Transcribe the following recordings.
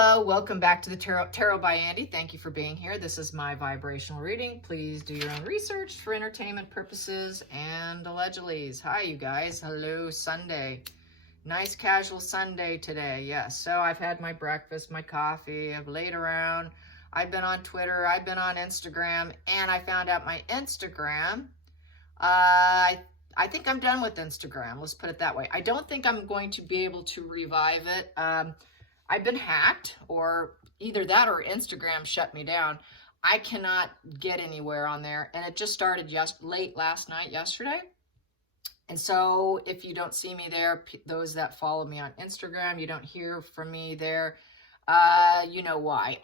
Hello, welcome back to the Tarot by Andy. Thank you for being here. This is my vibrational reading. Please do your own research for entertainment purposes and allegedly. Hi, you guys. Hello, Sunday. Nice casual Sunday today. Yes, so I've had my breakfast, my coffee. I've laid around. I've been on Twitter. I've been on Instagram. And I found out my Instagram. I think I'm done with Instagram. Let's put it that way. I don't think I'm going to be able to revive it. I've been hacked, or either that or Instagram shut me down. I cannot get anywhere on there. And it just started late last night, yesterday. And so if you don't see me there, those that follow me on Instagram, you don't hear from me there, you know why.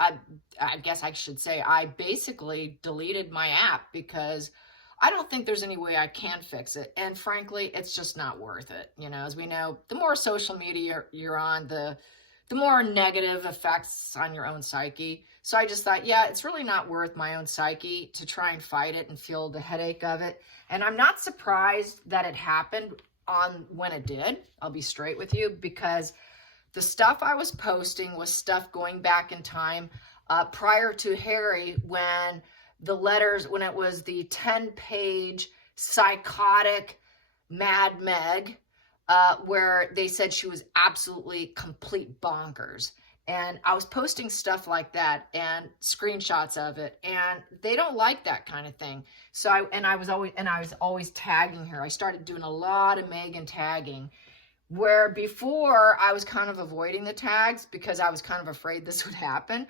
I guess I should say I basically deleted my app because I don't think there's any way I can fix it. And frankly, it's just not worth it. You know, as we know, the more social media you're on, the more negative effects on your own psyche. So I just thought, yeah, it's really not worth my own psyche to try and fight it and feel the headache of it. And I'm not surprised that it happened when it did. I'll be straight with you, because the stuff I was posting was stuff going back in time prior to Harry, when it was the 10-page psychotic Mad Meg, where they said she was absolutely complete bonkers. And I was posting stuff like that and screenshots of it, and they don't like that kind of thing. So I was always tagging her. I started doing a lot of Meghan tagging, where before I was kind of avoiding the tags because I was kind of afraid this would happen.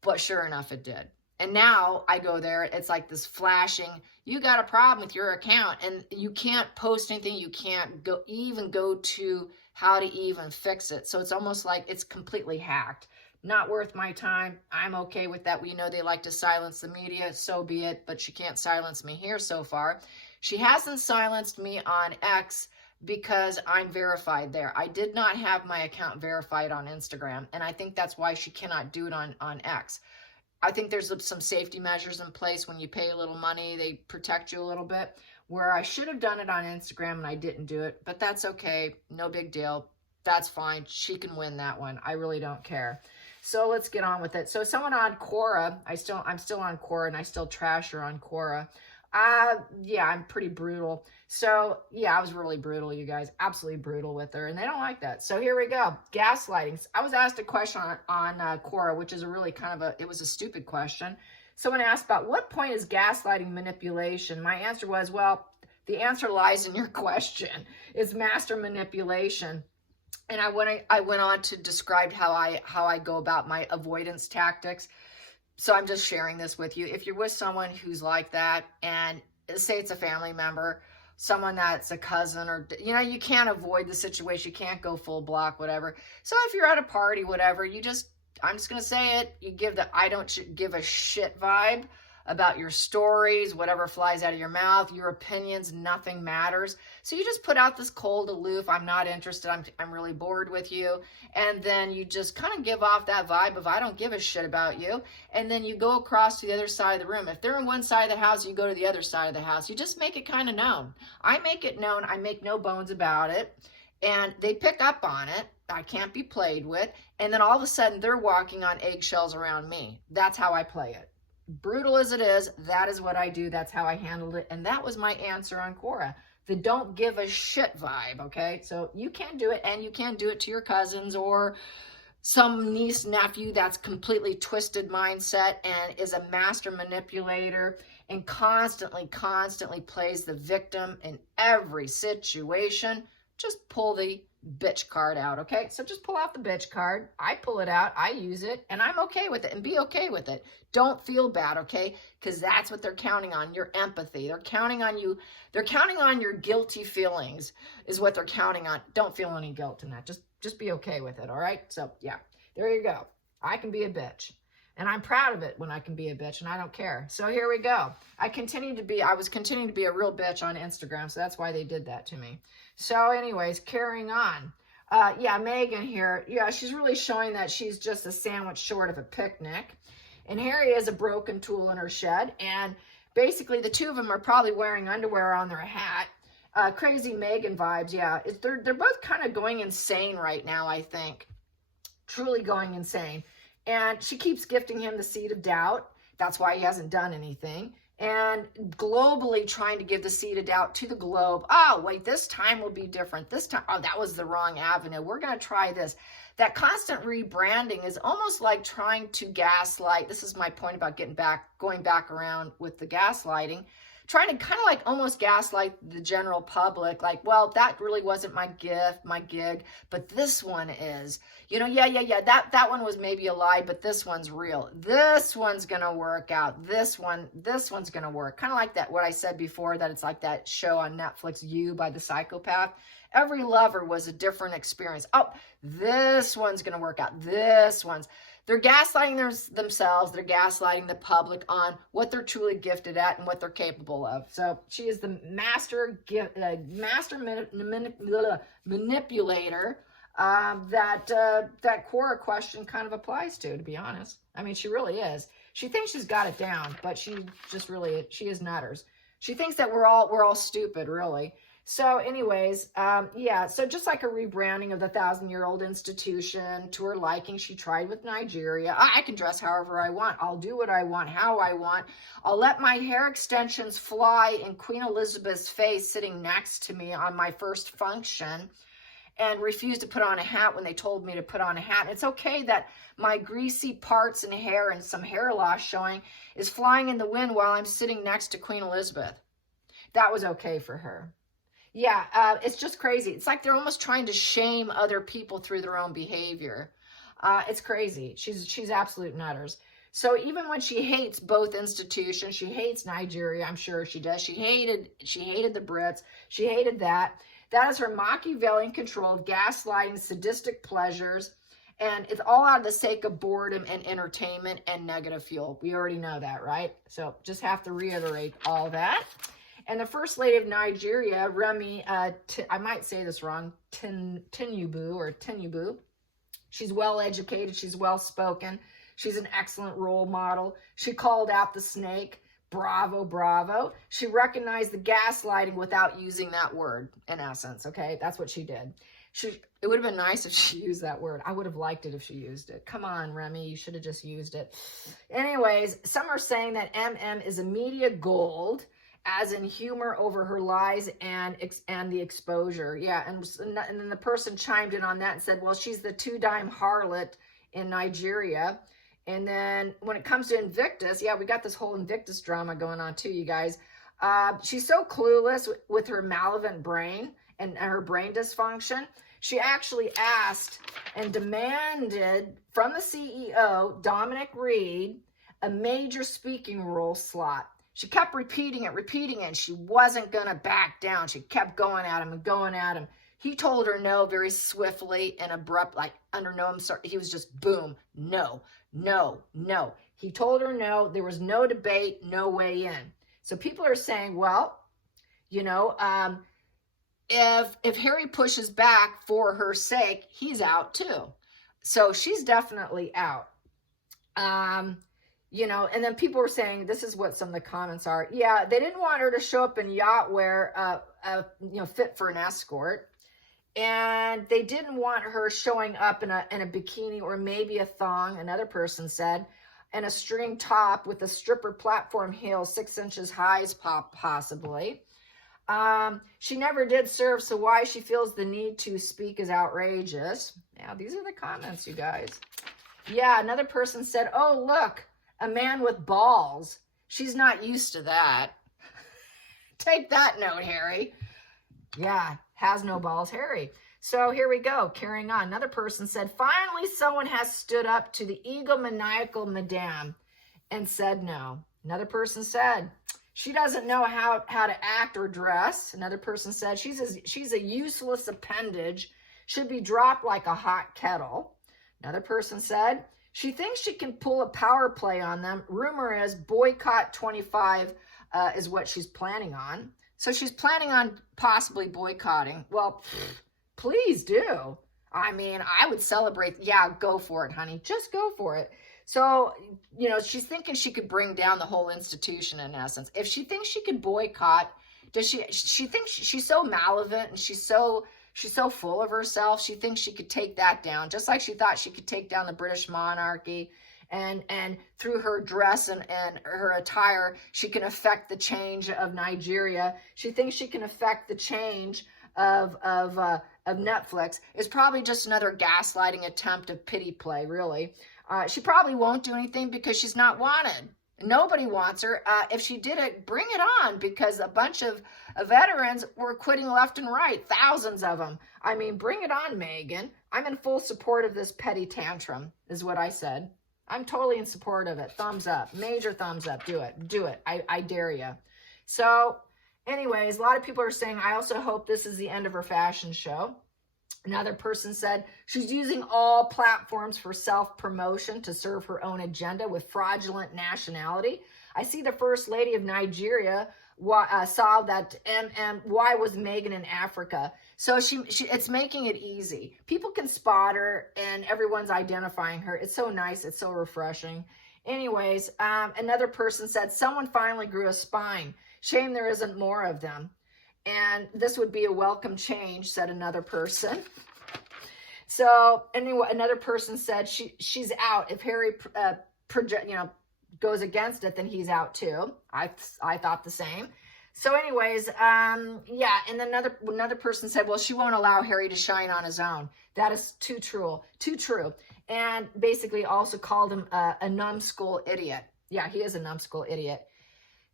But sure enough, it did. And now I go there, it's like this flashing, you got a problem with your account, and you can't post anything. You can't go to how to even fix it. So it's almost like it's completely hacked. Not worth my time. I'm okay with that. We know they like to silence the media, so be it, but she can't silence me here so far. She hasn't silenced me on X because I'm verified there. I did not have my account verified on Instagram, and I think that's why she cannot do it on X. I think there's some safety measures in place. When you pay a little money, they protect you a little bit, where I should have done it on Instagram and I didn't do it, but that's okay. No big deal. That's fine. She can win that one. I really don't care. So let's get on with it. So someone on Quora, I'm still on Quora, and I still trash her on Quora. Yeah, I'm pretty brutal. So yeah, I was really brutal, you guys, absolutely brutal with her, and they don't like that. So here we go. Gaslighting. I was asked a question on Quora, which is a really it was a stupid question. Someone asked about what point is gaslighting manipulation? My answer was, well, the answer lies in your question. It's master manipulation. And I went on to describe how I go about my avoidance tactics. So I'm just sharing this with you. If you're with someone who's like that, and say it's a family member, someone that's a cousin, or, you know, you can't avoid the situation. You can't go full block, whatever. So if you're at a party, whatever, I'm just going to say it. You give the I don't give a shit vibe about your stories, whatever flies out of your mouth, your opinions, nothing matters. So you just put out this cold, aloof, I'm not interested, I'm really bored with you. And then you just kind of give off that vibe of I don't give a shit about you. And then you go across to the other side of the room. If they're in one side of the house, you go to the other side of the house. You just make it kind of known. I make it known. I make no bones about it. And they pick up on it. I can't be played with. And then all of a sudden they're walking on eggshells around me. That's how I play it. Brutal as it is, that is what I do. That's how I handled it. And that was my answer on Quora. The don't give a shit vibe, okay? So you can do it, and you can do it to your cousins or some niece, nephew that's completely twisted mindset and is a master manipulator and constantly plays the victim in every situation. Just pull the bitch card out, okay? So just pull out the bitch card. I pull it out, I use it, and I'm okay with it, and be okay with it. Don't feel bad, okay? Because that's what they're counting on, your empathy. They're counting on you. They're counting on your guilty feelings is what they're counting on. Don't feel any guilt in that. Just be okay with it, all right? So yeah, there you go. I can be a bitch. And I'm proud of it when I can be a bitch, and I don't care. So here we go. I was continuing to be a real bitch on Instagram, so that's why they did that to me. So anyways, carrying on. Yeah, Meghan here. Yeah, she's really showing that she's just a sandwich short of a picnic. And Harry is a broken tool in her shed. And basically, the two of them are probably wearing underwear on their hat. Crazy Meghan vibes, yeah. They're both kind of going insane right now, I think. truly going insane. And she keeps gifting him the seed of doubt. That's why he hasn't done anything. And globally trying to give the seed of doubt to the globe. Oh, wait, this time will be different. This time, oh, that was the wrong avenue. We're going to try this. That constant rebranding is almost like trying to gaslight. This is my point about going back around with the gaslighting. Trying to kind of like almost gaslight the general public. Like, well, that really wasn't my gift, my gig, but this one is. You know, yeah. That one was maybe a lie, but this one's real. This one's going to work out. This one's going to work. Kind of like that, what I said before, that it's like that show on Netflix, You by the Psychopath. Every lover was a different experience. Oh, this one's going to work out. They're gaslighting themselves. They're gaslighting the public on what they're truly gifted at and what they're capable of. So she is the master manipulator that Quora question kind of applies to be honest. I mean, she really is. She thinks she's got it down, but she is nutters. She thinks that we're all stupid, really. So anyways, yeah, so just like a rebranding of the 1,000-year-old institution to her liking, she tried with Nigeria. I can dress however I want. I'll do what I want, how I want. I'll let my hair extensions fly in Queen Elizabeth's face sitting next to me on my first function, and refuse to put on a hat when they told me to put on a hat. And it's okay that my greasy parts and hair and some hair loss showing is flying in the wind while I'm sitting next to Queen Elizabeth. That was okay for her. Yeah, it's just crazy. It's like they're almost trying to shame other people through their own behavior. It's crazy. She's absolute nutters. So even when she hates both institutions, she hates Nigeria, I'm sure she does. She hated the Brits. She hated that. That is her Machiavellian control, gaslighting, sadistic pleasures, and it's all out of the sake of boredom and entertainment and negative fuel. We already know that, right? So just have to reiterate all that. And the First Lady of Nigeria, Remi, I might say this wrong, Tinubu. She's well educated. She's well spoken. She's an excellent role model. She called out the snake. Bravo, bravo. She recognized the gaslighting without using that word, in essence, okay? That's what she did. It would have been nice if she used that word. I would have liked it if she used it. Come on, Remi, you should have just used it. Anyways, some are saying that MM is a media gold, as in humor over her lies and the exposure. Yeah, and then the person chimed in on that and said, well, she's the two-dime harlot in Nigeria. And then when it comes to Invictus, yeah, we got this whole Invictus drama going on too, you guys. She's so clueless with her malevolent brain and her brain dysfunction. She actually asked and demanded from the CEO, Dominic Reed, a major speaking role slot. She kept repeating it, and she wasn't going to back down. She kept going at him and going at him. He told her no very swiftly and abrupt, like under no, I'm sorry. He was just boom, no. He told her no. There was no debate, no way in. So people are saying, well, you know, if Harry pushes back for her sake, he's out too. So she's definitely out. You know, and then people were saying, this is what some of the comments are. Yeah, they didn't want her to show up in yacht wear, you know, fit for an escort. And they didn't want her showing up in a bikini or maybe a thong, another person said, and a string top with a stripper platform heel 6 inches high possibly. She never did serve, so why she feels the need to speak is outrageous. Now, these are the comments, you guys. Yeah, another person said, oh, look, a man with balls. She's not used to that. Take that note, Harry. Yeah, has no balls, Harry. So here we go, carrying on. Another person said, finally someone has stood up to the egomaniacal madame and said no. Another person said, she doesn't know how to act or dress. Another person said, she's a useless appendage, should be dropped like a hot kettle. Another person said, she thinks she can pull a power play on them. Rumor is boycott 25 is what she's planning on. So she's planning on possibly boycotting. Well, please do. I mean, I would celebrate. Yeah, go for it, honey. Just go for it. So, you know, she's thinking she could bring down the whole institution in essence. If she thinks she could boycott, does she thinks she's so malevolent and she's so She's so full of herself. She thinks she could take that down, just like she thought she could take down the British monarchy. And through her dress and her attire, she can affect the change of Nigeria. She thinks she can affect the change of Netflix. It's probably just another gaslighting attempt of pity play, really. She probably won't do anything because she's not wanted. Nobody wants her. If she did it, bring it on, because a bunch of veterans were quitting left and right, thousands of them. I mean, bring it on, Meghan. I'm in full support of this petty tantrum, is what I said. I'm totally in support of it. Thumbs up, major thumbs up. Do it, do it. I dare you. So anyways, a lot of people are saying, I also hope this is the end of her fashion show. Another person said she's using all platforms for self-promotion to serve her own agenda with fraudulent nationality. I see the First Lady of Nigeria saw that, and why was Meghan in Africa? So it's making it easy. People can spot her, and everyone's identifying her. It's so nice. It's so refreshing. Anyways, another person said, someone finally grew a spine. Shame there isn't more of them. And this would be a welcome change, said another person. So anyway, another person said she's out. If Harry goes against it, then he's out too. I thought the same. So anyways, yeah, and another person said, well, she won't allow Harry to shine on his own. That is too true. And basically also called him a numbskull idiot. Yeah, he is a numbskull idiot.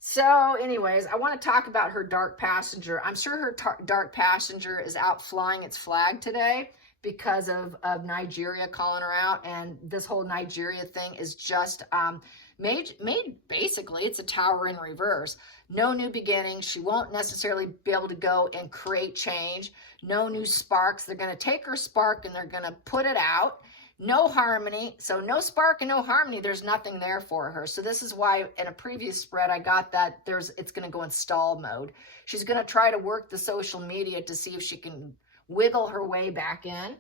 So anyways, I want to talk about her dark passenger. I'm sure her dark passenger is out flying its flag today because of Nigeria calling her out. And this whole Nigeria thing is just made basically, it's a tower in reverse. No new beginnings. She won't necessarily be able to go and create change. No new sparks. They're going to take her spark and they're going to put it out. No harmony. So no spark and no harmony. There's nothing there for her. So this is why in a previous spread, I got that it's going to go in stall mode. She's going to try to work the social media to see if she can wiggle her way back in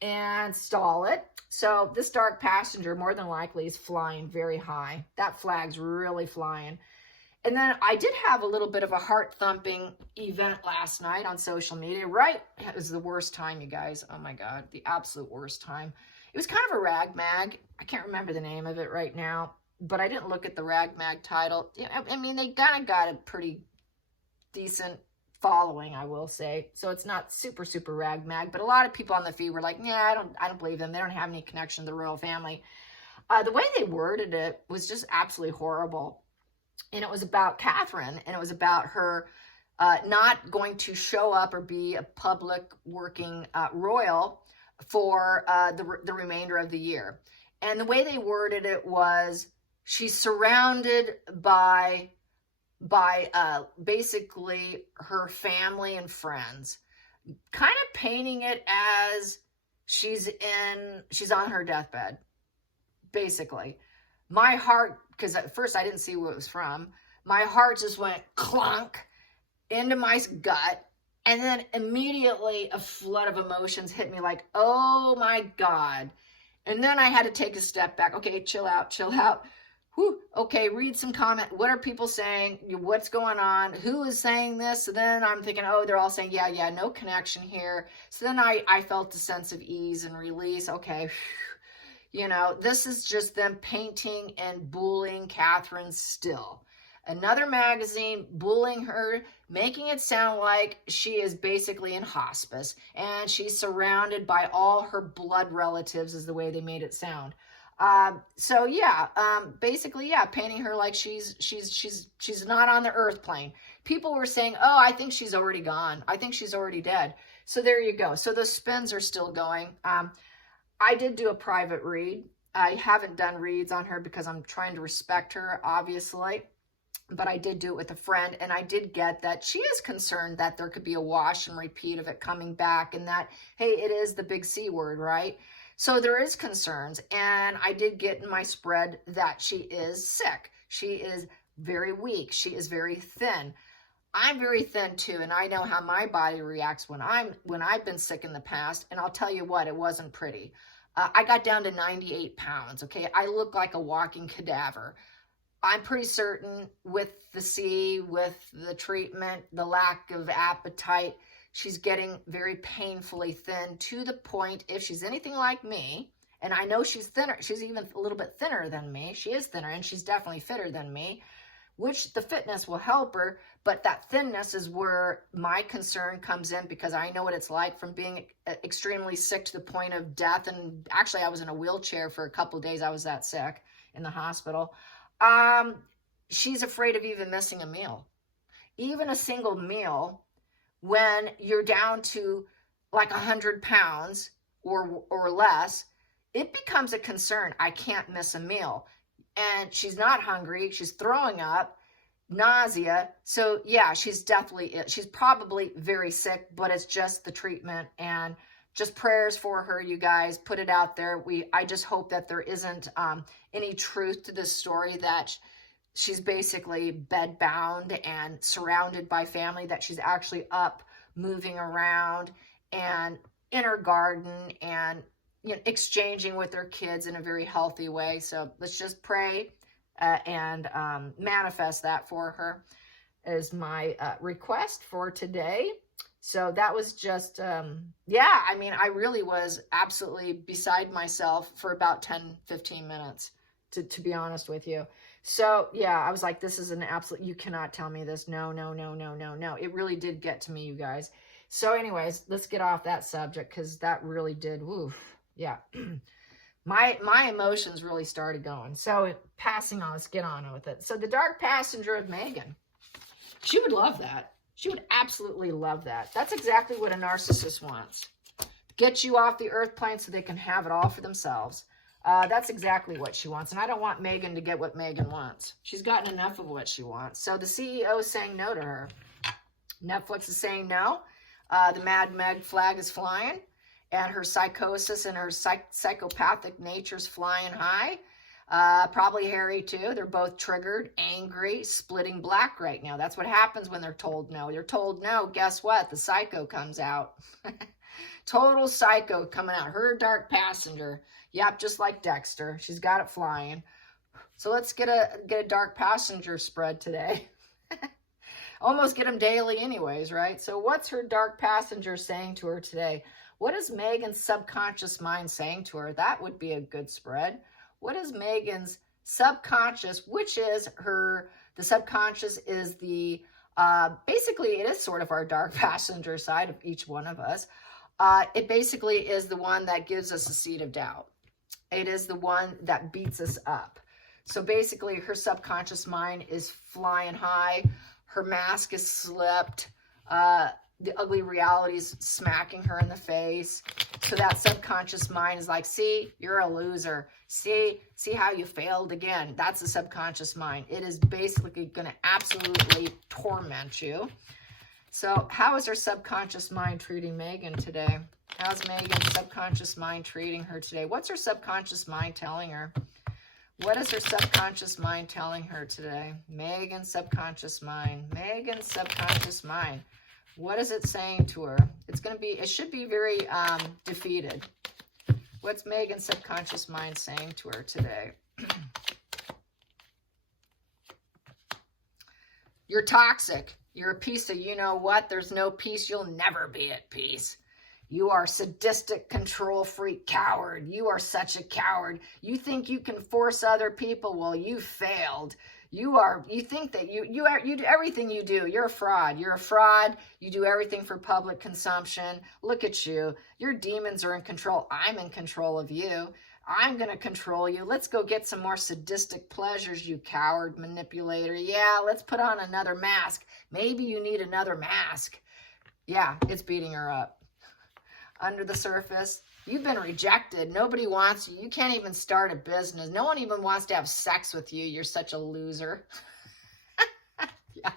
and stall it. So this dark passenger more than likely is flying very high. That flag's really flying. And then I did have a little bit of a heart-thumping event last night on social media. Right? It was the worst time, you guys. Oh my God, the absolute worst time. It was kind of a rag mag. I can't remember the name of it right now, but I didn't look at the rag mag title. I mean, they kind of got a pretty decent following, I will say. So it's not super, super rag mag, but a lot of people on the feed were like, yeah, I don't believe them. They don't have any connection to the royal family. The way they worded it was just absolutely horrible. And it was about Catherine, and it was about her not going to show up or be a public working royal for the remainder of the year. And the way they worded it was, she's surrounded by basically her family and friends, kind of painting it as she's on her deathbed, basically. My heart, because at first I didn't see who it was from, my heart just went clunk into my gut. And then immediately a flood of emotions hit me like, oh my God. And then I had to take a step back. Okay, chill out. Whew. Okay, read some comment. What are people saying? What's going on? Who is saying this? So then I'm thinking, oh, they're all saying, yeah, no connection here. So then I felt a sense of ease and release. Okay, you know, this is just them painting and bullying Catherine still. Another magazine bullying her, making it sound like she is basically in hospice and she's surrounded by all her blood relatives, is the way they made it sound. So yeah, basically, yeah, painting her like she's not on the earth plane. People were saying, oh, I think she's already gone. I think she's already dead. So there you go. So the spins are still going. I did do a private read. I haven't done reads on her because I'm trying to respect her, obviously. But I did do it with a friend, and I did get that she is concerned that there could be a wash and repeat of it coming back, and that, hey, it is the big C word, right? So there is concerns, and I did get in my spread that she is sick. She is very weak. She is very thin. I'm very thin too, and I know how my body reacts when I've been sick in the past, and I'll tell you what, it wasn't pretty. I got down to 98 pounds, okay? I look like a walking cadaver. I'm pretty certain with the C, with the treatment, the lack of appetite, she's getting very painfully thin to the point, if she's anything like me, and I know she's thinner, she's even a little bit thinner than me. She is thinner, and she's definitely fitter than me, which the fitness will help her, but that thinness is where my concern comes in, because I know what it's like from being extremely sick to the point of death. And actually, I was in a wheelchair for a couple of days. I was that sick in the hospital. She's afraid of even missing a meal, even a single meal, when you're down to like 100 pounds or less. It becomes a concern. I can't miss a meal. And she's not hungry. She's throwing up, nausea. So yeah, she's probably very sick, but it's just the treatment, and just prayers for her, you guys. Put it out there. I just hope that there isn't any truth to this story, that she's basically bedbound and surrounded by family, that she's actually up, moving around, and in her garden, and exchanging with their kids in a very healthy way. So let's just pray and manifest that for her, is my request for today. So that was just, yeah, I mean, I really was absolutely beside myself for about 10-15 minutes, to be honest with you. So yeah, I was like, this is an absolute, you cannot tell me this. No, no, no, no, no, no. It really did get to me, you guys. So anyways, let's get off that subject, because that really did, woof. Yeah, my emotions really started going. So passing on, let's get on with it. So the dark passenger of Meghan, she would love that. She would absolutely love that. That's exactly what a narcissist wants. Get you off the earth plane so they can have it all for themselves. That's exactly what she wants. And I don't want Meghan to get what Meghan wants. She's gotten enough of what she wants. So the CEO is saying no to her. Netflix is saying no. The Mad Meg flag is flying. And her psychosis and her psychopathic nature's flying high. Probably Harry too. They're both triggered, angry, splitting black right now. That's what happens when they're told no. They're told no, guess what? The psycho comes out. Total psycho coming out. Her dark passenger. Yep, just like Dexter. She's got it flying. So let's get a dark passenger spread today. Almost get them daily anyways, right? So what's her dark passenger saying to her today? What is Meghan's subconscious mind saying to her? That would be a good spread. What is Meghan's subconscious, which is the subconscious is the, basically it is sort of our dark passenger side of each one of us. It basically is the one that gives us a seed of doubt. It is the one that beats us up. So basically her subconscious mind is flying high. Her mask is slipped. The ugly reality is smacking her in the face. So that subconscious mind is like, see, you're a loser. See how you failed again. That's the subconscious mind. It is basically going to absolutely torment you. So how is her subconscious mind treating Meghan today? How's Meghan's subconscious mind treating her today? What's her subconscious mind telling her? What is her subconscious mind telling her today? Meghan's subconscious mind. Meghan's subconscious mind. What is it saying to her? It should be very defeated. What's Meghan's subconscious mind saying to her today? You're toxic. You're a piece of you know what. There's no peace. You'll never be at peace. You are sadistic, control freak, coward. You are such a coward. You think you can force other people. Well, you failed. You think that you do everything you do. You're a fraud. You're a fraud. You do everything for public consumption. Look at you. Your demons are in control. I'm in control of you. I'm going to control you. Let's go get some more sadistic pleasures, you coward manipulator. Yeah, let's put on another mask. Maybe you need another mask. Yeah, it's beating her up. Under the surface, you've been rejected. Nobody wants you. You can't even start a business. No one even wants to have sex with you. You're such a loser. Yeah.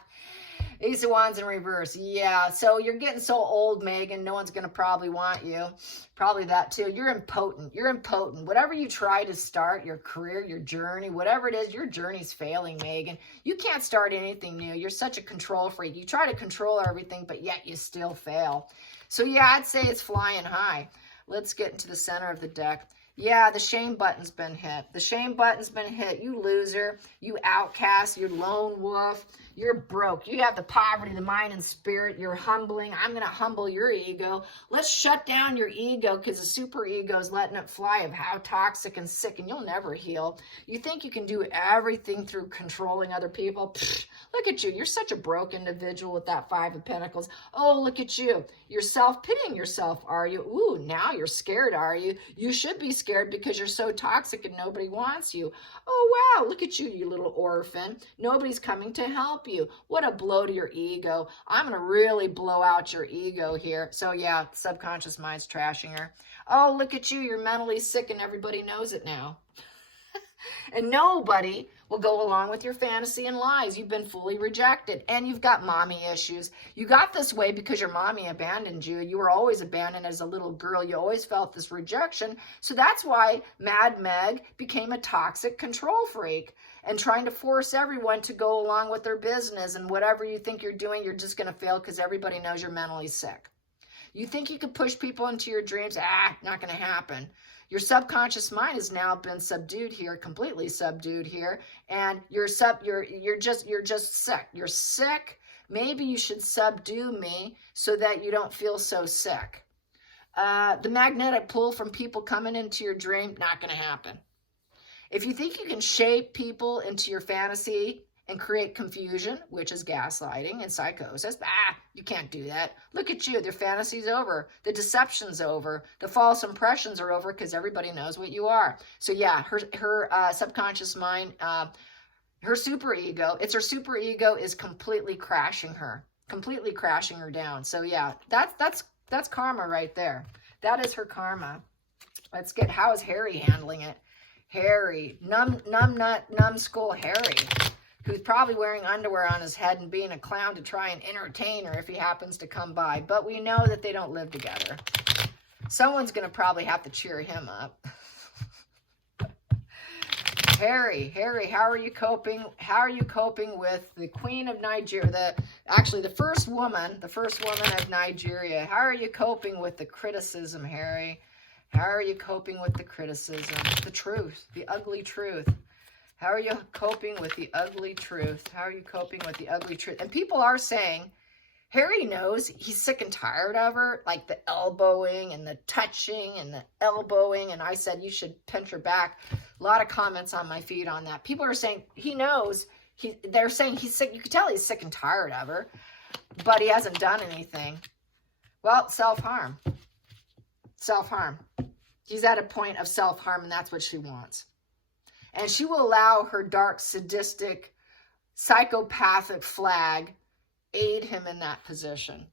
Ace of Wands in reverse. Yeah. So you're getting so old, Meghan. No one's going to probably want you. Probably that too. You're impotent. You're impotent. Whatever you try to start, your career, your journey, whatever it is, your journey's failing, Meghan. You can't start anything new. You're such a control freak. You try to control everything, but yet you still fail. So yeah, I'd say it's flying high. Let's get into the center of the deck. Yeah, the shame button's been hit. The shame button's been hit. You loser, you outcast, you lone wolf, you're broke. You have the poverty, the mind and spirit. You're humbling. I'm going to humble your ego. Let's shut down your ego because the super ego is letting it fly of how toxic and sick, and you'll never heal. You think you can do everything through controlling other people? Pfft, look at you. You're such a broke individual with that Five of Pentacles. Oh, look at you. You're self-pitying yourself, are you? Ooh, now you're scared, are you? You should be scared because you're so toxic and nobody wants you. Oh, wow, look at you, you little orphan. Nobody's coming to help you. What a blow to your ego. I'm going to really blow out your ego here. So yeah, subconscious mind's trashing her. Oh, look at you. You're mentally sick and everybody knows it now. And nobody will go along with your fantasy and lies. You've been fully rejected and you've got mommy issues. You got this way because your mommy abandoned you. You were always abandoned as a little girl. You always felt this rejection. So that's why Mad Meg became a toxic control freak and trying to force everyone to go along with their business, and whatever you think you're doing, you're just going to fail because everybody knows you're mentally sick. You think you could push people into your dreams? Not going to happen. Your subconscious mind has now been subdued here, completely subdued here, and you're just sick. You're sick. Maybe you should subdue me so that you don't feel so sick. The magnetic pull from people coming into your dream, not going to happen. If you think you can shape people into your fantasy and create confusion, which is gaslighting and psychosis, you can't do that. Look at you. Their fantasy's over. The deception's over. The false impressions are over because everybody knows what you are. So yeah, her subconscious mind, her super ego, her super ego is completely crashing her down. So yeah, that's karma right there. That is her karma. Let's get, how is Harry handling it? Harry, numbskull Harry, who's probably wearing underwear on his head and being a clown to try and entertain her if he happens to come by. But we know that they don't live together. Someone's going to probably have to cheer him up. Harry, how are you coping? How are you coping with the Queen of Nigeria? Actually, the first woman of Nigeria. How are you coping with the criticism, Harry? How are you coping with the criticism? The truth, the ugly truth. How are you coping with the ugly truth? How are you coping with the ugly truth? And people are saying, Harry knows he's sick and tired of her, like the elbowing and the touching and the elbowing. And I said, you should pinch her back. A lot of comments on my feed on that. People are saying he knows. They're saying he's sick. You can tell he's sick and tired of her, but he hasn't done anything. Well, self-harm. Self-harm. She's at a point of self-harm, and that's what she wants. And she will allow her dark, sadistic, psychopathic flag aid him in that position.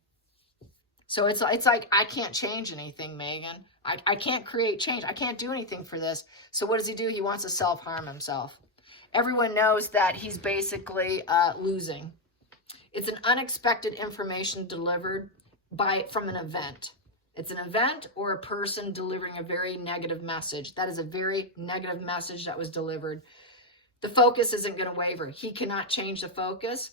So it's like, I can't change anything, Megan. I can't create change. I can't do anything for this. So what does he do? He wants to self-harm himself. Everyone knows that he's basically losing. It's an unexpected information delivered from an event. It's an event or a person delivering a very negative message. That is a very negative message that was delivered. The focus isn't going to waver. He cannot change the focus.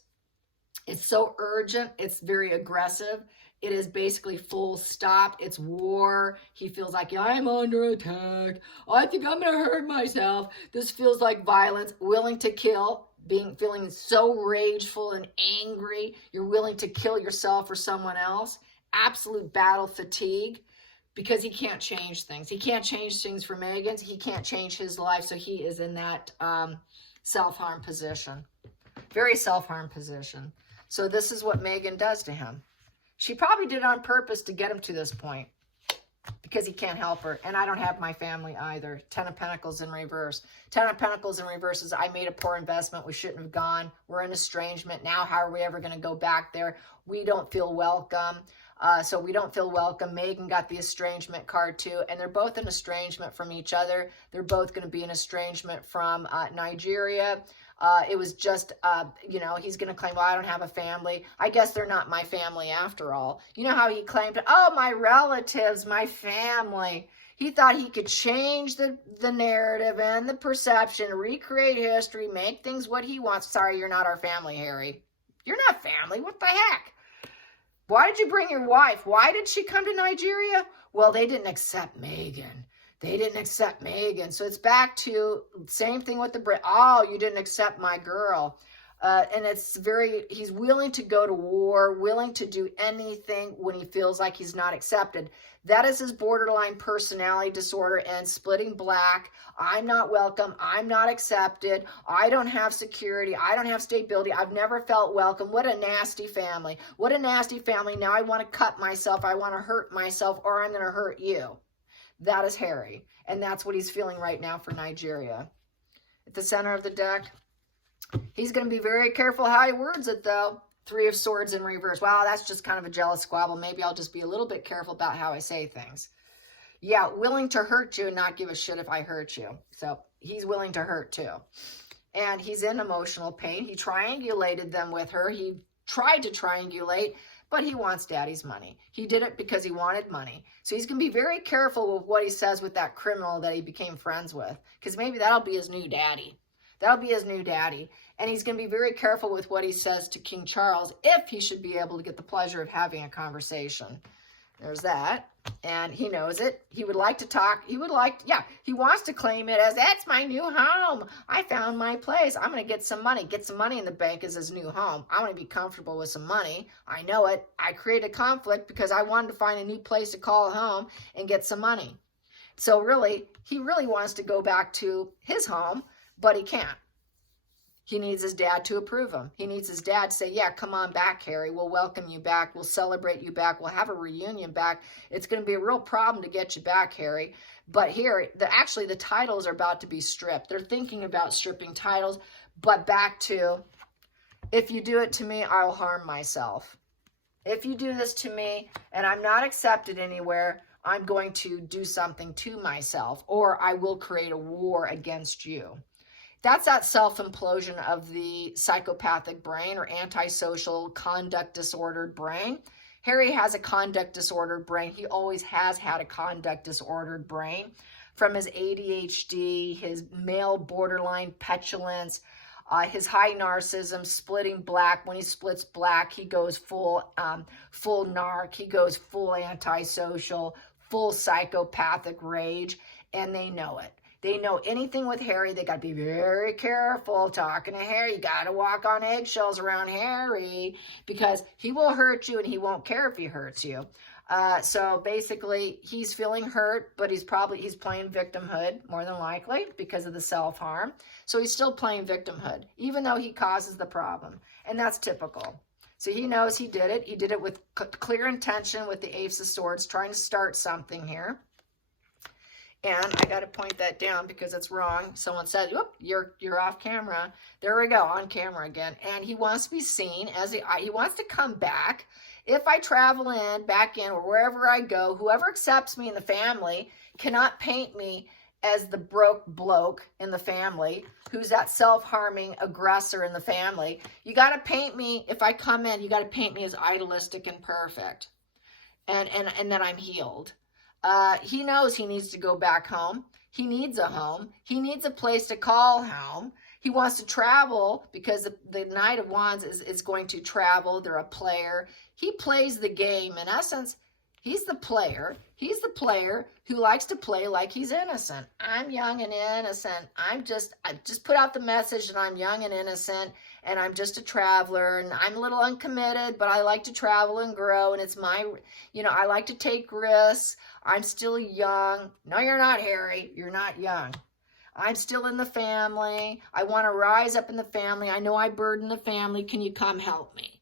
It's so urgent. It's very aggressive. It is basically full stop. It's war. He feels like, I'm under attack. I think I'm going to hurt myself. This feels like violence. Willing to kill. Feeling so rageful and angry. You're willing to kill yourself or someone else. Absolute battle fatigue, because he can't change things. He can't change things for Megan's. He can't change his life, so he is in that self-harm position. Very self-harm position. So this is what Megan does to him. She probably did it on purpose to get him to this point, because he can't help her. And I don't have my family either. Ten of Pentacles in reverse. Ten of Pentacles in reverse is, I made a poor investment. We shouldn't have gone. We're in estrangement. Now how are we ever going to go back there? We don't feel welcome. So we don't feel welcome. Megan got the estrangement card too, and they're both in estrangement from each other. They're both going to be in estrangement from Nigeria. It was just, he's going to claim, well, I don't have a family. I guess they're not my family after all. You know how he claimed, oh, my relatives, my family. He thought he could change the narrative and the perception, recreate history, make things what he wants. Sorry, you're not our family, Harry. You're not family. What the heck? Why did you bring your wife? Why did she come to Nigeria? Well, they didn't accept Megan. They didn't accept Meghan. So it's back to same thing with the Brit. Oh, you didn't accept my girl. And he's willing to go to war, willing to do anything when he feels like he's not accepted. That is his borderline personality disorder and splitting black. I'm not welcome. I'm not accepted. I don't have security. I don't have stability. I've never felt welcome. What a nasty family. What a nasty family. Now I want to cut myself. I want to hurt myself, or I'm going to hurt you. That is Harry. And that's what he's feeling right now for Nigeria. At the center of the deck, he's going to be very careful how he words it, though. 3 of Swords in reverse. Wow, that's just kind of a jealous squabble. Maybe I'll just be a little bit careful about how I say things. Yeah, willing to hurt you and not give a shit if I hurt you. So he's willing to hurt, too. And he's in emotional pain. He triangulated them with her. He tried to triangulate, but he wants daddy's money. He did it because he wanted money. So he's going to be very careful with what he says with that criminal that he became friends with, because maybe that'll be his new daddy. That'll be his new daddy. And he's going to be very careful with what he says to King Charles if he should be able to get the pleasure of having a conversation. There's that. And he knows it. He would like to talk. He wants to claim it as, that's my new home. I found my place. I'm going to get some money. Get some money in the bank as his new home. I want to be comfortable with some money. I know it. I created conflict because I wanted to find a new place to call home and get some money. So really, he really wants to go back to his home, but he can't. He needs his dad to approve him. He needs his dad to say, yeah, come on back, Harry. We'll welcome you back. We'll celebrate you back. We'll have a reunion back. It's going to be a real problem to get you back, Harry. But here, actually, the titles are about to be stripped. They're thinking about stripping titles. But back to, if you do it to me, I'll harm myself. If you do this to me and I'm not accepted anywhere, I'm going to do something to myself, or I will create a war against you. That's that self-implosion of the psychopathic brain or antisocial conduct disordered brain. Harry has a conduct disordered brain. He always has had a conduct disordered brain. From his ADHD, his male borderline petulance, his high narcissism, splitting black. When he splits black, he goes full narc. He goes full antisocial, full psychopathic rage, and they know it. They know anything with Harry, they got to be very careful talking to Harry. You got to walk on eggshells around Harry because he will hurt you and he won't care if he hurts you. So basically, he's feeling hurt, but he's playing victimhood more than likely because of the self-harm. So he's still playing victimhood, even though he causes the problem. And that's typical. So he knows he did it. He did it with clear intention with the Ace of Swords, trying to start something here. And I got to point that down because it's wrong. Someone said, whoop, you're off camera. There we go, on camera again. And he wants to be seen as he wants to come back. If I travel back in, or wherever I go, whoever accepts me in the family cannot paint me as the broke bloke in the family, who's that self-harming aggressor in the family. You got to paint me, if I come in, you got to paint me as idealistic and perfect. And that I'm healed. He knows he needs to go back home. He needs a home. He needs a place to call home. He wants to travel because the Knight of Wands is going to travel. They're a player. He plays the game. In essence, he's the player. He's the player who likes to play like he's innocent. I'm young and innocent. I just put out the message that I'm young and innocent, and I'm just a traveler, and I'm a little uncommitted, but I like to travel and grow, and it's my, I like to take risks. I'm still young. No, you're not, Harry. You're not young. I'm still in the family. I want to rise up in the family. I know I burden the family. Can you come help me?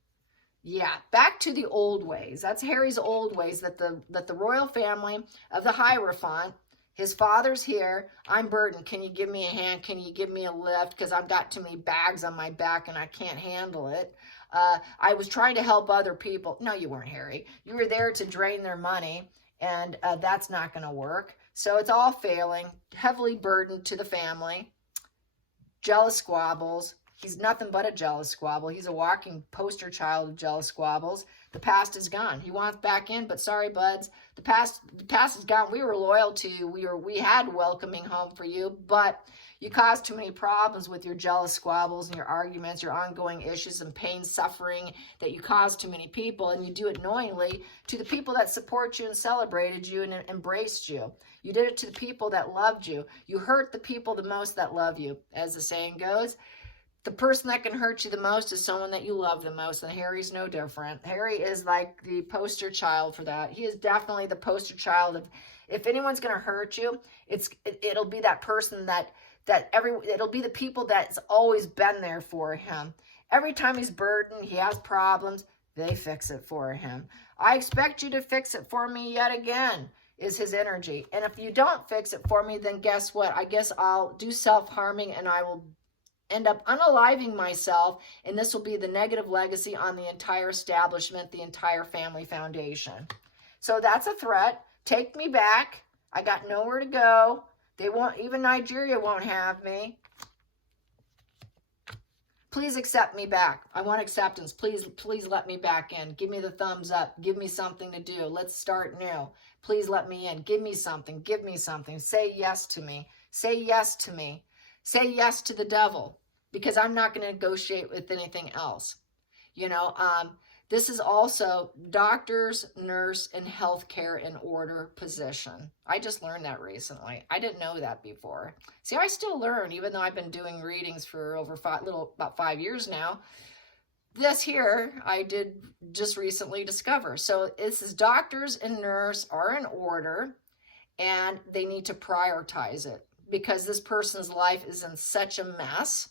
Yeah, back to the old ways. That's Harry's old ways, that the royal family of the Hierophant, his father's here. I'm burdened. Can you give me a hand? Can you give me a lift? Because I've got too many bags on my back and I can't handle it. I was trying to help other people. No, you weren't, Harry. You were there to drain their money, and that's not going to work. So it's all failing, heavily burdened to the family, jealous squabbles, He's nothing but a jealous squabble. He's a walking poster child of jealous squabbles. The past is gone. He wants back in, but sorry, buds. The past is gone. We were loyal to you. We had a welcoming home for you, but you caused too many problems with your jealous squabbles and your arguments, your ongoing issues and pain, suffering that you caused to many people, and you do it knowingly to the people that support you and celebrated you and embraced you. You did it to the people that loved you. You hurt the people the most that love you. As the saying goes, the person that can hurt you the most is someone that you love the most, and Harry's no different. Harry is like the poster child for that. He is definitely the poster child of, if anyone's going to hurt you, it'll be that person it'll be the people that's always been there for him. Every time he's burdened, he has problems, they fix it for him. I expect you to fix it for me yet again, is his energy. And if you don't fix it for me, then guess what? I guess I'll do self-harming and I will end up unaliving myself, and this will be the negative legacy on the entire establishment, the entire family foundation. So that's a threat. Take me back. I got nowhere to go. They won't, even Nigeria won't have me. Please accept me back. I want acceptance. Please let me back in. Give me the thumbs up. Give me something to do. Let's start new. Please let me in. Give me something. Give me something. Say yes to me. Say yes to me. Say yes to the devil, because I'm not going to negotiate with anything else. You know, this is also doctors, nurse, and healthcare in order position. I just learned that recently. I didn't know that before. See, I still learn, even though I've been doing readings for over about 5 years now. This here, I did just recently discover. So this is doctors and nurse are in order, and they need to prioritize it, because this person's life is in such a mess.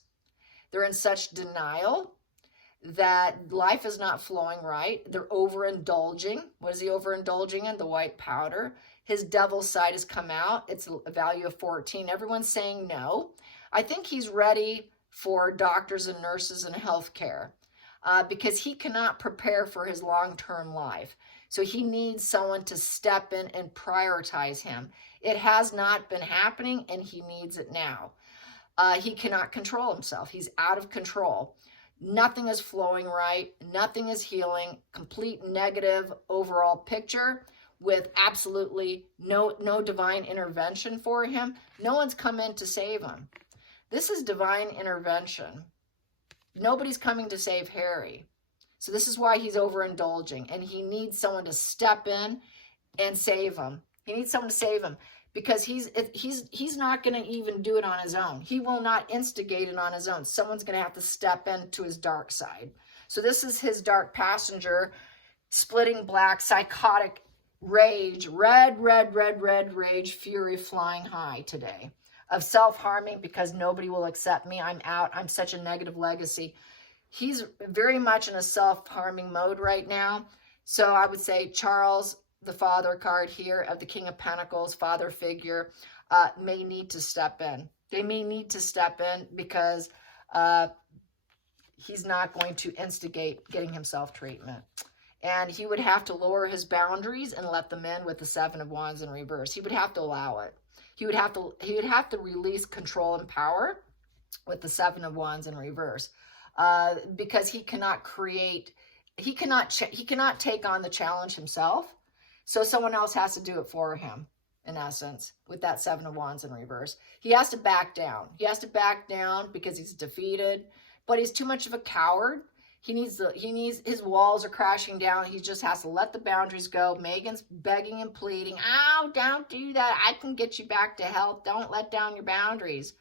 They're in such denial that life is not flowing right. They're overindulging. What is he overindulging in? The white powder. His devil's side has come out. It's a value of 14. Everyone's saying no. I think he's ready for doctors and nurses and healthcare because he cannot prepare for his long-term life. So he needs someone to step in and prioritize him. It has not been happening, and he needs it now. He cannot control himself. He's out of control. Nothing is flowing right. Nothing is healing. Complete negative overall picture with absolutely no divine intervention for him. No one's come in to save him. This is divine intervention. Nobody's coming to save Harry. So this is why he's overindulging, and he needs someone to step in and save him. He needs someone to save him, because he's not going to even do it on his own. He will not instigate it on his own. Someone's going to have to step into his dark side. So this is his dark passenger, splitting black, psychotic rage, red rage, fury flying high today, of self-harming because nobody will accept me. I'm out. I'm such a negative legacy. He's very much in a self-harming mode right now. So I would say Charles, the father card here of the King of Pentacles, father figure, may need to step in. They may need to step in because he's not going to instigate getting himself treatment. And he would have to lower his boundaries and let them in with the Seven of Wands in reverse. He would have to allow it. He would have to release control and power with the Seven of Wands in reverse. Because he cannot take on the challenge himself. So someone else has to do it for him, in essence, with that Seven of Wands in reverse. He has to back down. He has to back down because he's defeated, but he's too much of a coward. His walls are crashing down. He just has to let the boundaries go. Meghan's begging and pleading, "Oh, don't do that. I can get you back to health. Don't let down your boundaries."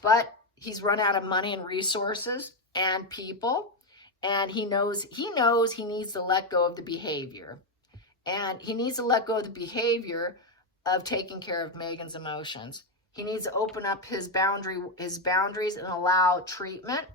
But he's run out of money and resources and people, and he knows he needs to let go of the behavior. And he needs to let go of the behavior of taking care of Meghan's emotions. He needs to open up his boundaries and allow treatment,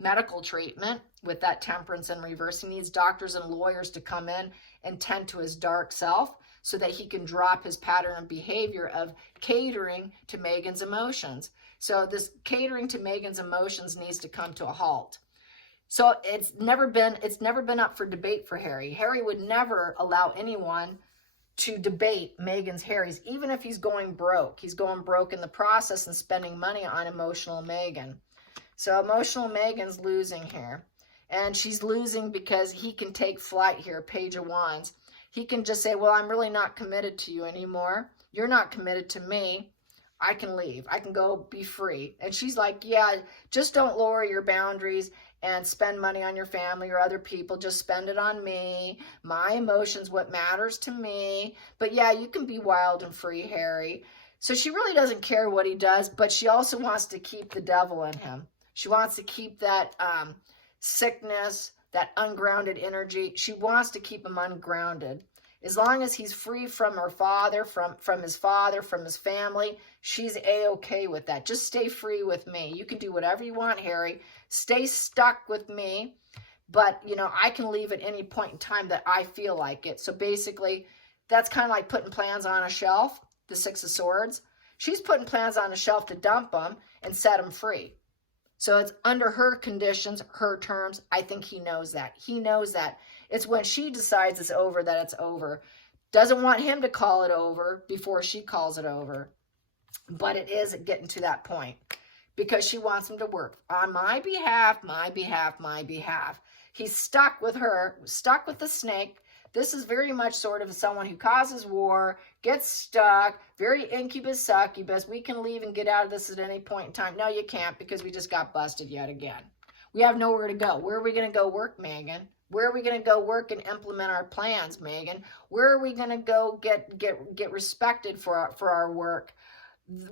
medical treatment with that Temperance in reverse. He needs doctors and lawyers to come in and tend to his dark self so that he can drop his pattern of behavior of catering to Meghan's emotions. So this catering to Meghan's emotions needs to come to a halt. So it's never been up for debate for Harry. Harry would never allow anyone to debate Meghan's Harry's, even if he's going broke. He's going broke in the process and spending money on emotional Meghan. So emotional Meghan's losing here. And she's losing because he can take flight here, Page of Wands. He can just say, well, I'm really not committed to you anymore. You're not committed to me. I can leave. I can go be free. And she's like, yeah, just don't lower your boundaries and spend money on your family or other people. Just spend it on me. My emotions, what matters to me. But yeah, you can be wild and free, Harry. So she really doesn't care what he does, but she also wants to keep the devil in him. She wants to keep that sickness, that ungrounded energy. She wants to keep him ungrounded. As long as he's free from her father, from his father, from his family, she's A-okay with that. Just stay free with me. You can do whatever you want, Harry. Stay stuck with me. But, you know, I can leave at any point in time that I feel like it. So basically, that's kind of like putting plans on a shelf, the Six of Swords. She's putting plans on a shelf to dump them and set them free. So it's under her conditions, her terms. I think he knows that. He knows that. It's when she decides it's over that it's over. Doesn't want him to call it over before she calls it over. But it is getting to that point because she wants him to work on my behalf, my behalf, my behalf. He's stuck with her, stuck with the snake. This is very much sort of someone who causes war, gets stuck, very incubus, succubus. We can leave and get out of this at any point in time. No, you can't because we just got busted yet again. We have nowhere to go. Where are we going to go work, Meghan? Where are we going to go work and implement our plans, Meghan? Where are we going to go get respected for our work?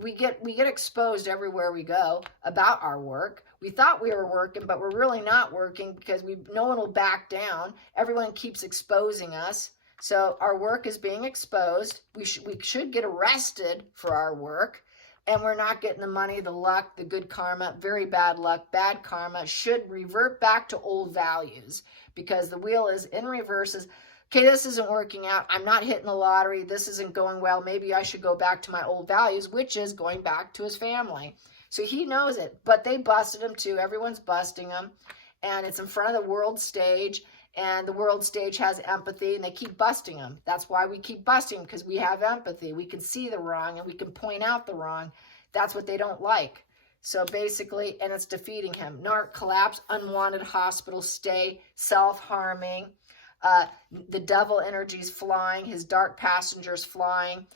We get exposed everywhere we go about our work. We thought we were working, but we're really not working because no one will back down. Everyone keeps exposing us. So our work is being exposed. We should get arrested for our work, and we're not getting the money, the luck, the good karma. Very bad luck, bad karma. Should revert back to old values because the wheel is in reverses. Okay, this isn't working out. I'm not hitting the lottery. This isn't going well. Maybe I should go back to my old values, which is going back to his family. So he knows it, but they busted him too. Everyone's busting him, and it's in front of the world stage, and the world stage has empathy, and they keep busting him. That's why we keep busting him, because we have empathy. We can see the wrong, and we can point out the wrong. That's what they don't like. So basically, and it's defeating him. Narc collapse, unwanted hospital stay, self-harming. The devil energy's flying. His dark passenger's flying.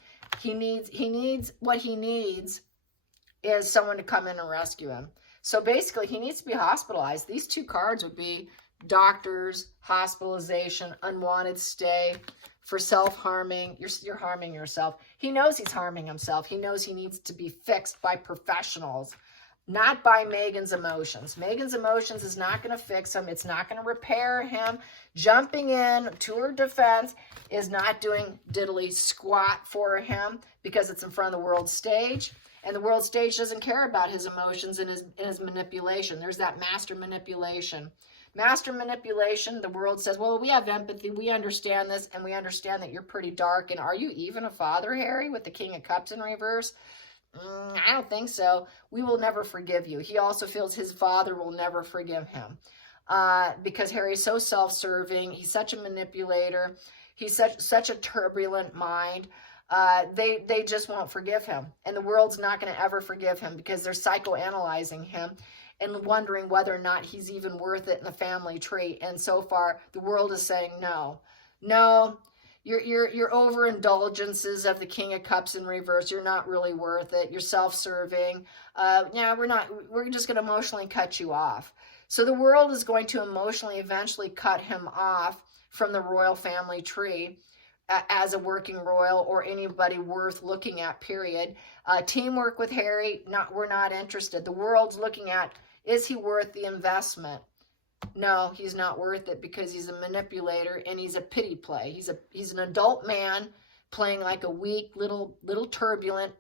What he needs is someone to come in and rescue him. So basically, he needs to be hospitalized. These two cards would be doctors, hospitalization, unwanted stay, for self-harming. You're harming yourself. He knows he's harming himself. He knows he needs to be fixed by professionals, not by Meghan's emotions. Meghan's emotions is not going to fix him. It's not going to repair him. Jumping in to her defense is not doing diddly squat for him because it's in front of the world stage. And the world stage doesn't care about his emotions and his manipulation. There's that master manipulation. Master manipulation, the world says, well, we have empathy. We understand this, and we understand that you're pretty dark. And are you even a father, Harry, with the King of Cups in reverse? I don't think so. We will never forgive you. He also feels his father will never forgive him because Harry's so self-serving. He's such a manipulator. He's such a turbulent mind. They just won't forgive him. And the world's not going to ever forgive him because they're psychoanalyzing him and wondering whether or not he's even worth it in the family tree. And so far, the world is saying no. No. Your overindulgences of the King of Cups in reverse, you're not really worth it. You're self-serving. Yeah, we're just going to emotionally cut you off. So the world is going to emotionally eventually cut him off from the royal family tree as a working royal or anybody worth looking at, period. Teamwork with Harry, we're not interested. The world's looking at, is he worth the investment? No, he's not worth it because he's a manipulator and he's a pity play. He's an adult man playing like a weak, little turbulent.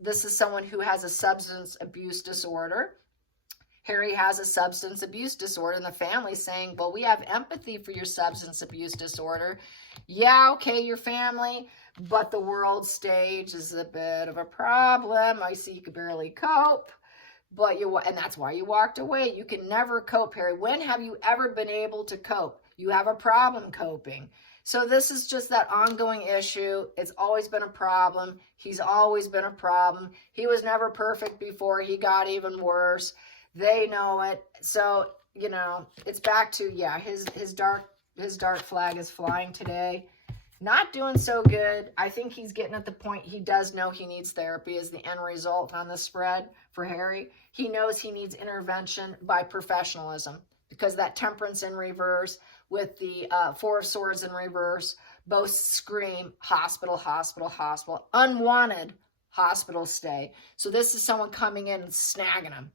This is someone who has a substance abuse disorder. Harry has a substance abuse disorder, and the family's saying, well, we have empathy for your substance abuse disorder. Yeah, okay, your family, but the world stage is a bit of a problem. I see you can barely cope. And that's why you walked away. You can never cope, Harry. When have you ever been able to cope? You have a problem coping. So this is just that ongoing issue. It's always been a problem. He's always been a problem. He was never perfect before. He got even worse. They know it. So, you know, it's back to, yeah, his dark flag is flying today. Not doing so good. I think he's getting at the point he does know he needs therapy as the end result on the spread for Harry. He knows he needs intervention by professionalism because that temperance in reverse with the Four of Swords in reverse both scream hospital, hospital, hospital, unwanted hospital stay. So this is someone coming in and snagging him.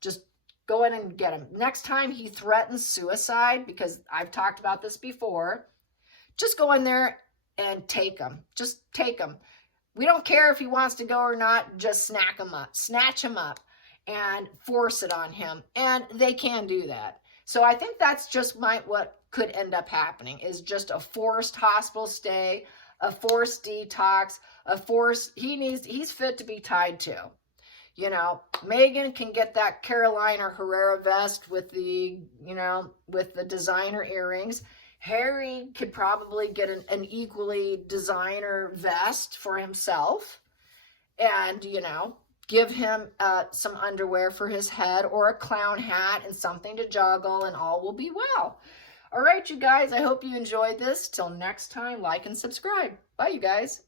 Just go in and get him. Next time he threatens suicide, because I've talked about this before, just go in there and take him. Just take him. We don't care if he wants to go or not. Just snatch him up and force it on him. And they can do that. So I think that's just what could end up happening is just a forced hospital stay, a forced detox, he's fit to be tied to. You know, Meghan can get that Carolina Herrera vest with the, you know, with the designer earrings. Harry could probably get an equally designer vest for himself and, you know, give him some underwear for his head or a clown hat and something to juggle, and all will be well. All right, you guys, I hope you enjoyed this. Till next time, like and subscribe. Bye, you guys.